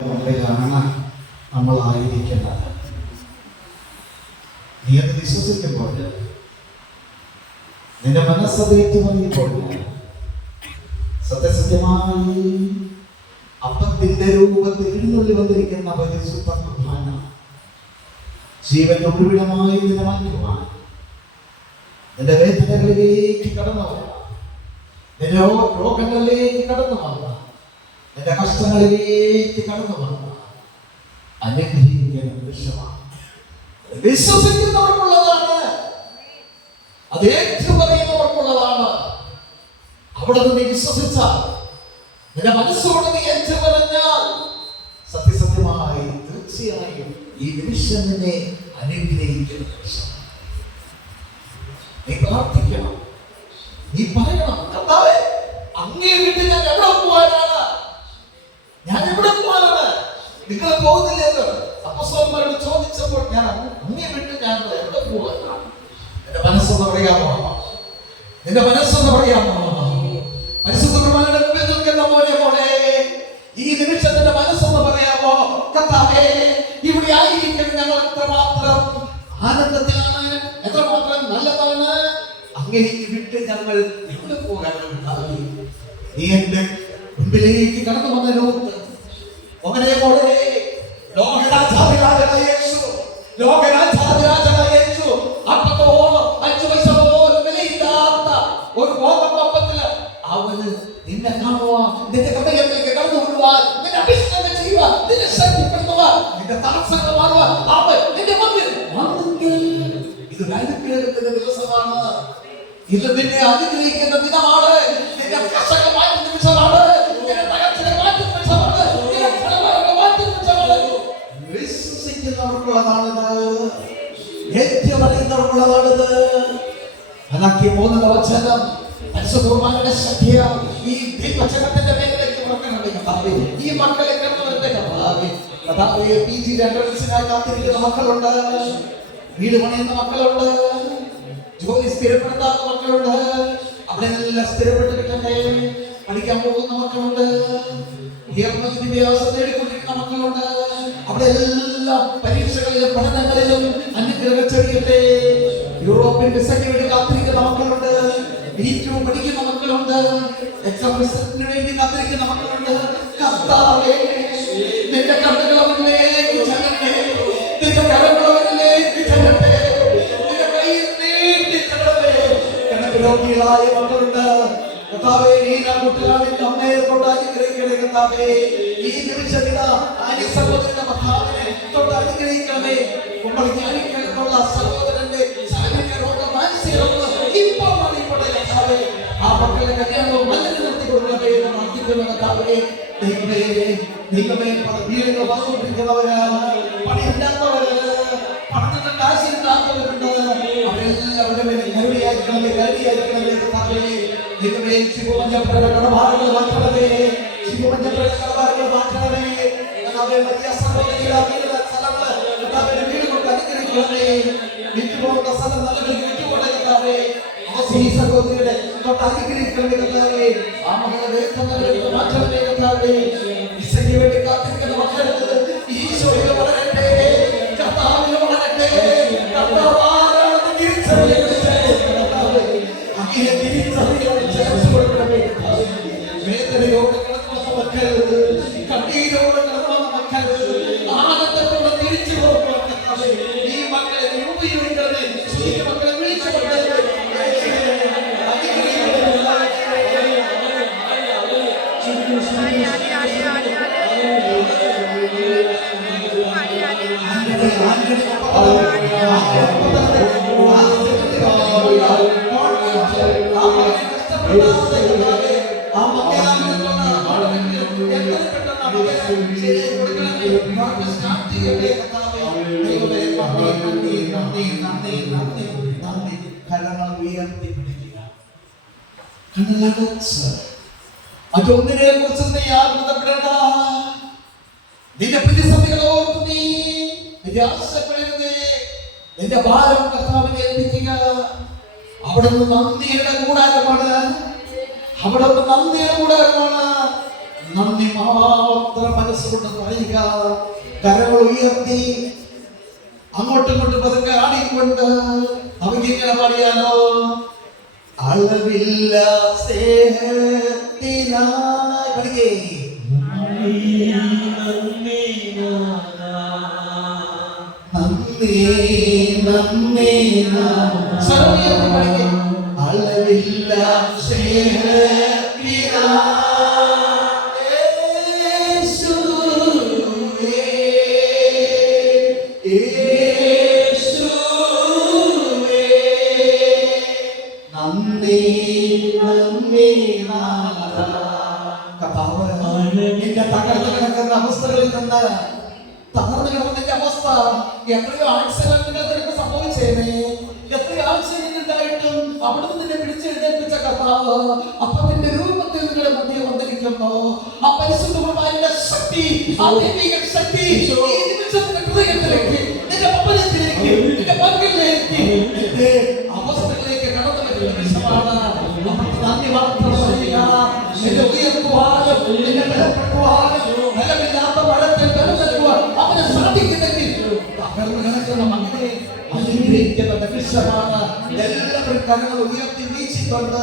ാണ് നമ്മളായിരിക്കുന്നത്. നീ അത് വിശ്വസിക്കുമ്പോൾ, നിന്റെ മനസ്സതേറ്റ് പറയുമ്പോൾ, സത്യസത്യമായി അപ്പത്തിന്റെ രൂപത്തിൽ എഴുന്നള്ളി വന്നിരിക്കുന്ന പരിശുദ്ധ കുർബാന ജീവന്റെ ഉറവിടമായി നിന്നെ മാറ്റുവാൻ, നിന്റെ വേദനകളിലേക്ക് കടന്നു വരാം, നിന്റെ രോഗങ്ങളിലേക്ക് കടന്നു വരാം, നിന്റെ കഷ്ടങ്ങളിലേക്ക് കടന്നു വന്ന അനുഗ്രഹിക്കുന്ന വിഷമാണ്. വിശ്വസിക്കുന്നവർക്കുള്ളതാണ്, അത് ഏറ്റുപറയുന്നവർക്കുള്ളതാണ്. അവിടെ നിന്ന് വിശ്വസിച്ചാൽ, നിന്റെ മനസ്സോട് നീ ഏറ്റുപറഞ്ഞാൽ, സത്യസത്യമായി തീർച്ചയായും ഈ നിമിഷം നിന്നെ അനുഗ്രഹിക്കുന്ന നിമിഷം. നീ പ്രാർത്ഥിക്കണം, നീ പറയണം, കർത്താവേ, അങ്ങേ വിട്ട് ഞാൻ എവിടെ പോകാനാണ്? ഞാൻ എവിടെ പോകാനാണ്? നിങ്ങൾ പോകുന്നില്ലെന്ന് അപ്പോസ്തലന്മാരോട് ചോദിച്ചപ്പോൾ, ഞാൻ അങ്ങേ വിട്ട് ഞാൻ എവിടെ പോകാനാണ്? എന്റെ മനസ്സൊന്ന് പറയാമോ? നിന്റെ മനസ്സൊന്ന് പറയാമോ? പരിശുദ്ധ കുർബാനയുടെ മുമ്പിൽ നിൽക്കുന്ന മോനെ, ഈ നിമിഷത്തിന്റെ മനസ്സൊന്ന് പറയാമോ? കർത്താവേ, ഇവിടെ ആയിരിക്കും ഞങ്ങൾ എത്രമാത്രം ആനന്ദത്തിലാണ്, എത്രമാത്രം നല്ലതാണ്. അങ്ങനെ വിട്ട് ഞങ്ങൾ എവിടെ പോകാനാണ്? നീ എന്റെ മുമ്പിലേക്ക് കടന്നു വന്ന ലോകത്ത് മകനെ പോലെ ലോകരാജാധിരാജനായ യേശു, ലോകരാജാധിരാജനായ യേശു അപ്പത്തോളം 5 പൈസ പോലും വിലയില്ലാത്ത ഒരു ഗോതമ്പപ്പത്തില് അവന് നിന്നെ കാണുവാൻ, നിന്റെ ഹൃദയത്തിലേക്ക് കടന്നു വരുവാൻ, നിന്നെ അഭിഷേകം ചെയ്യുവാൻ, നിന്നെ ശക്തിപ്പെടുത്തുവാൻ, നിന്റെ തടസ്സങ്ങൾ മാറുവാൻ അവൻ നിന്റെ മുമ്പിൽ വന്നെങ്കിൽ ഇതൊരു അനുഗ്രഹത്തിന്റെ ദിവസമാണ്. ഇത് നിന്നെ അനുഗ്രഹിക്കുന്ന ദിനമാണ്. നിന്റെ കഷ്ടങ്ങൾ മാറ്റുന്ന നിമിഷമാണ്. നിന്റെ തകർച്ചകൾ മാറ്റുന്ന നിമിഷമാണ്. നിന്റെ കടമകൾ മാറ്റുന്ന നിമിഷമാണ്. വിശ്വസിക്കുന്നവർക്കുള്ളതാണിത്, ഏറ്റുപറയുന്നവർക്കുള്ളതാണിത്. അതൊക്കെ 3 വചനം പരിശുദ്ധ കുർബാനയുടെ ശക്തിയ ഈ ദീപചകത്തിന്റെ മേഖലയ്ക്ക് പുറത്തുണ്ട്. ഈ മക്കളെ കണ്ടുവരട്ടെ കർത്താവേ. PG എൻട്രൻസിനായി കാത്തിരിക്കുന്ന മക്കളുണ്ട്, വീട് പണിയുന്ന മക്കളുണ്ട്, ജോലി സ്ഥിരപ്പെടുത്താത്ത മക്കളുണ്ട്, അവിടെ എല്ലാം സ്ഥിരപ്പെട്ട് കിട്ടട്ടെ. പഠിക്കാൻ പോകുന്ന മക്കളുണ്ട്, ഉയർന്ന വിദ്യാഭ്യാസം നേടിക്കൊണ്ടിരിക്കുന്ന മക്കളുണ്ട്, അവിടെ എല്ലാം പരീക്ഷകളിലും പഠനങ്ങളിലും അനുഗ്രഹം ചൊരിയട്ടെ. യൂറോപ്യൻ വിസയ്ക്ക് വേണ്ടി കാത്തിരിക്കുന്ന മക്കളുണ്ട്, B2 പഠിക്കുന്ന മക്കളുണ്ട്, എക്സാം റിസൾട്ടിന് വേണ്ടി കാത്തിരിക്കുന്ന മക്കളുണ്ട്. കർത്താവേ, നിന്റെ കണ്ണുകൾ അവരിലേക്ക് ചെല്ലട്ടെ, നിന്റെ കരങ്ങൾ അവരിലേക്ക് ചെല്ലട്ടെ, നിന്റെ കൈയിൽ നീട്ടി ചെല്ലട്ടെ. രോഗികളായ മക്കളുണ്ട്, കർത്താവേ, നീനാകുട്ടിലാവിന്റെ അമ്മയെ തൊട്ട് അനുഗ്രഹിക്കണേ. കർത്താവേ, ഈ നിമിഷത്തില ആര്യ സഹോദരന്റെ ഭർത്താവിനെ തൊട്ട് അനുഗ്രഹിക്കണമേ. നമ്മൾ ജ്ഞാനിക്കലുള്ള സഹോദരന്റെ ശാരീരിക രോഗം, മാനസിക രോഗം ഇപ്പോൾ മാറിപ്പോട്ടെ. കർത്താവേ, ആ മക്കളുടെ കല്യാണവും നല്ല നിർത്തി കൊടുക്കണമേ എന്ന് പ്രാർത്ഥിക്കുന്നു. കർത്താവേ, ദൈവമേ, വീടുകൾ വന്നുകൊണ്ടിരിക്കുന്നവരാണ്, പണിയില്ലാത്തവര്, പഠനത്തിൽ കാശില്ലാത്തവരുണ്ട്, അവരെല്ലാവരുടെ കരുണയായിരിക്കണമേ, കരുണയായിരിക്കണമേ. കർത്താവേ, ദൈവമേ, ശിവമഞ്ചപ്പുഴയുടെ കടഭാരങ്ങൾ മാറ്റണമേ, ശിവമഞ്ചപ്പുഴയുടെ കടഭാരങ്ങൾ മാറ്റണമേ. കർത്താവേ, വലിയ സഹോദരികളാക്കിയുള്ള സ്ഥലങ്ങൾ കർത്താവിന്റെ വീട് കൊണ്ട് അനുഗ്രഹിക്കണമേ. വിറ്റുപോകുന്ന സ്ഥലം നല്ലതിൽ വിറ്റുപോകണേ. കർത്താവേ, ഈ സഹോദരിയുടെ തൊട്ട് അനുഗ്രഹിക്കണമേ. കർത്താവേ, ആ മകളെ വേദനകളിലേക്ക് മാറ്റണമേ. കർത്താവേ, ഈശോയ്ക്ക് വേണ്ടി കാത്തിരിക്കുന്ന മക്കൾക്ക് ഈശോയിൽ വളരട്ടെ, കർത്താവിൽ വളരട്ടെ. കർത്താവ് ആരാണെന്ന് തിരിച്ചറിയട്ടെ. കർത്താവേ, അങ്ങനെ തിരിച്ചറിയാൻ ചേർത്ത് കൊടുക്കണമേ. വേദനയോടെ കിടക്കുന്ന മക്കൾ, കണ്ണീരോടെ കിടക്കുന്ന മക്കൾ, ആനന്ദത്തോടെ തിരിച്ചു കൊടുക്കണം. കർത്താവേ, ഈ മക്കളെ നീ ഉപയോഗിക്കണമേ. ഈ മക്കളെ വിളിച്ചു കൊടുക്കണമേ. മറ്റൊന്നിനെ കുറിച്ച് നീ ആകുലപ്പെടേണ്ട. നിന്റെ പ്രതിസന്ധികളോട് നീ നിരാശപ്പെടരുതേ. നിന്റെ ഭാരം കർത്താവിനെ ഏൽപ്പിക്കുക. അവിടുന്ന് നന്ദിയുടെ കൂടാരമാണ്, അവിടുന്ന് നന്ദിയുടെ കൂടാരമാണ്. നന്ദി മാത്രം മനസ്സുകൊണ്ട് പറയുക. കരങ്ങൾ ഉയർത്തി അങ്ങോട്ടും ഇങ്ങോട്ടും പതുക്കെ ആടിക്കൊണ്ട് നമുക്ക് ഇങ്ങനെ പറയാലോ. അളവില്ല സ്നേഹത്തിനായി പഠിക്കേ സർവ്വീയത്തിൽ പഠിക്കേ. അളവില്ല നിന്റെ തകർന്നു കിടക്കുന്ന അവസ്ഥകളിൽ നിന്ന് തകർന്നു കിടന്നതിന്റെ അവസ്ഥ എത്രയോ ആക്സിഡന്റുകൾ നിനക്ക് സംഭവിച്ചേനെ, എത്രയോ ആക്സിഡന്റ് ഉണ്ടായിട്ടും അവിടുന്ന് നിന്നെ പിടിച്ചെഴുന്നേൽപ്പിച്ച കർത്താവ് അപ്പത്തിന്റെ രൂപത്തിൽ നിങ്ങളുടെ മധ്യ വന്നിരിക്കുന്നു. ആ പരിശുദ്ധമായ ശക്തി, ആ ദൈവിക ശക്തി ഈ നിമിഷത്തിന്റെ ഹൃദയത്തിലേക്ക്, നിന്റെ ഭവനത്തിലേക്ക്, നിന്റെ പങ്കിലേക്ക്, നിന്റെ അവസ്ഥകളിലേക്ക് കടന്നു വരുന്ന നിമിഷമാണ്. നന്ദി മാത്രം പറയുക. നിന്നെ ഉയർത്തുവാനും നിന്നെ ബലപ്പെടുത്തുവാനും ബലമില്ലാത്ത മഴത്തിൽ ബലം നൽകുവാൻ അവന് സാധിക്കുന്നെങ്കിൽ തകർന്നു കിടക്കുന്ന മകനെ അനുഗ്രഹിക്കുന്ന നിമിഷമാണ്. എല്ലാവരും കരങ്ങൾ ഉയർത്തി വീശിക്കൊണ്ട്